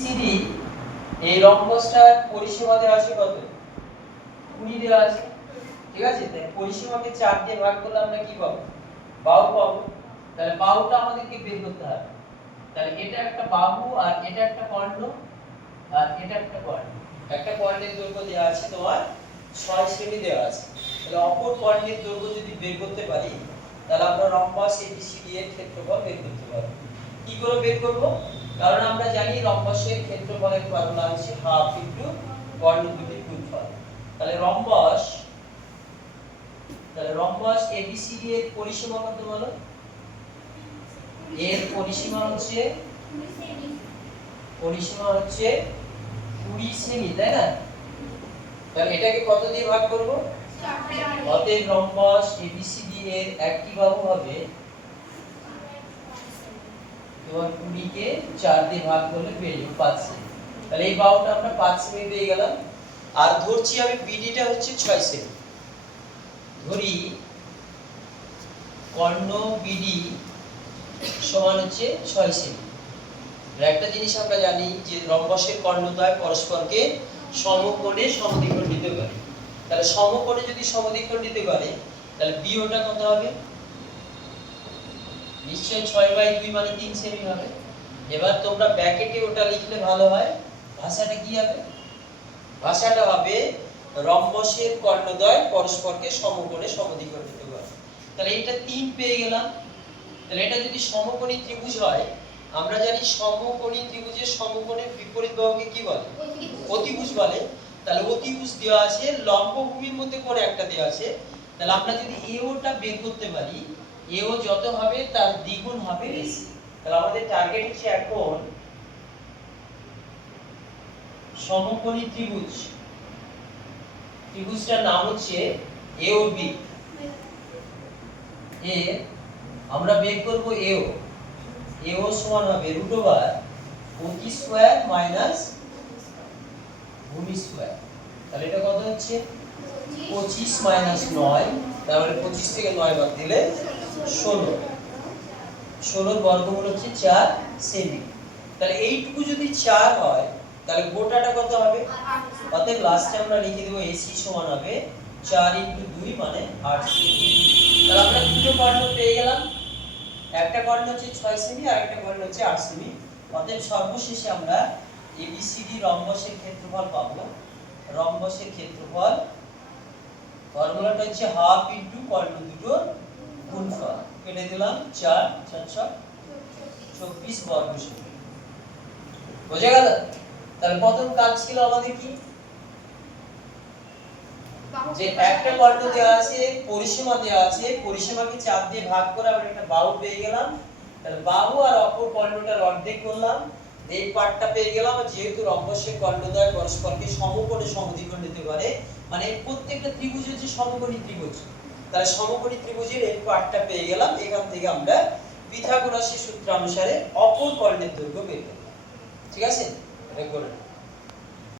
CD এই রম্বসটার পরিসীমা দেওয়া আছে কত? 20 দেওয়া আছে, ঠিক আছে? তাই পরিসীমাকে 4 দিয়ে ভাগ করলে আমরা কি পাবো? বাহু পাবো। তাহলে বাহুটা আমাদেরকে বের করতে হবে। তাহলে এটা একটা বাহু আর এটা একটা কর্ণ আর এটা একটা কর্ণ। একটা কর্ণের দৈর্ঘ্য দেওয়া আছে তোমার 6 সেমি দেওয়া আছে। তাহলে অপর কর্ণের দৈর্ঘ্য যদি বের করতে পারি তাহলে আমরা রম্বস এবিসিডি এর ক্ষেত্রফল বের করতে পারবো। কি করে বের করব? কারণ আমরা জানি রম্বসের ক্ষেত্রফলের ফর্মুলা হচ্ছে হাফ ইনটু কর্ণ দুটির গুণফল। তাহলে রম্বস এবিসিডি এর পরিসীমা কত বলো? এর পরিসীমা হচ্ছে 20 সেমি, তাই না? তাহলে এটাকে কত দিয়ে ভাগ করব? অতএব রম্বস এবিসিডি এর একটি বাহু হবে তোমার 20 কে 4 দিয়ে ভাগ করলে পেয়ে যাব 5 সেমি। তাহলে এই বাহুটা আমরা 5 সেমি পেয়ে গেলাম। আর ধরছি আমি বিডিটা হচ্ছে 6 সেমি। ধরি কর্ণ বিডি সমান হচ্ছে 6 সেমি। একটা জিনিস আমরা জানি যে রম্বসের কর্ণদ্বয় পরস্পরকে সমকোণে সমদ্বিখণ্ডিত করে। তাহলে সমকোণে যদি সমদ্বিখণ্ডিত করে তাহলে বিওটা কত হবে? নিশ্চয়ই 6/2 মানে 3 সেমি হবে। এবার তোমরা ব্র্যাকেটে ওটা লিখলে ভালো হয়। ভাষাটা কি হবে? ভাষাটা হবে রম্বসের কর্ণদ্বয় পরস্পরকে সমকোণে সমদ্বিখণ্ডিত করে। তাহলে এটা 3 পেয়ে গেলাম। তাহলে এটা যদি সমকোণী ত্রিভুজ হয়, আমরা জানি সমকোণী ত্রিভুজের সমকোণের বিপরীত বাহুকে কি বলে? অতিভুজ বলে। তাহলে অতিভুজ দেওয়া আছে, লম্ব ভূমির মধ্যে কোণ একটা দেওয়া আছে। তাহলে আমরা যদি এওটা বের করতে পারি, এও যত হবে তার দ্বিগুণ হবে এসি। তাহলে আমাদের টার্গেট হচ্ছে এখন সমকোণী ত্রিভুজ। ত্রিভুজটার নাম হচ্ছে এওবি। এ আমরা বের করব এও সমান হবে অতি স্কয়ার মাইনাস ভূমি স্কয়ার। তাহলে এটা কত হচ্ছে? 25 মাইনাস 9, তাহলে 25 থেকে 9 বাদ দিলে 16। 16 বর্গমূল হচ্ছে 4 সেমি। তাহলে এইটুকু যদি 4 হয় তাহলে গোটাটা কত হবে? অতএব লাস্টে আমরা লিখে দেব এসি সমান হবে 4 * 2 মানে 8 সেমি। তাহলে আমরা দুটো কর্ণ পেয়ে গেলাম। একটা কর্ণ হচ্ছে 6 সেমি আর একটা কর্ণ হচ্ছে 8 সেমি। অতএব সর্বশেষে আমরা এবিসিডি রম্বসের ক্ষেত্রফল পাবো। রম্বসের ক্ষেত্রফল ফর্মুলাটা হচ্ছে হাফ ইনটু কর্ণ দুটোর গুণফল। কেটে দিলাম 4 4 24 বর্গ সেমি। বুঝে গেল? তাহলে প্রথম কাজ ছিল আমাদের কি? যে একটা কর্ণ দেওয়া আছে, পরিসীমা দেওয়া আছে, পরিসীমাকে 4 দিয়ে ভাগ করে আমরা একটা বাহু পেয়ে গেলাম। তাহলে বাহু আর অপর কর্ণটার অর্ধেক করলাম, এই পার্টটা পেয়ে গেলাম। যেহেতু রম্বসের কর্ণদ্বয় পরস্পরকে সমকোণে সমদ্বিখণ্ডিত করে, মানে প্রত্যেকটা ত্রিভুজ হচ্ছে সমকোণী ত্রিভুজ। তাহলে সমকোণী ত্রিভুজের এই পার্টটা পেয়ে গেলাম। এখান থেকে আমরা পিথাগোরাসের সূত্র অনুসারে অপর কর্ণের দৈর্ঘ্য বের করলাম। ঠিক আছে? এটা করে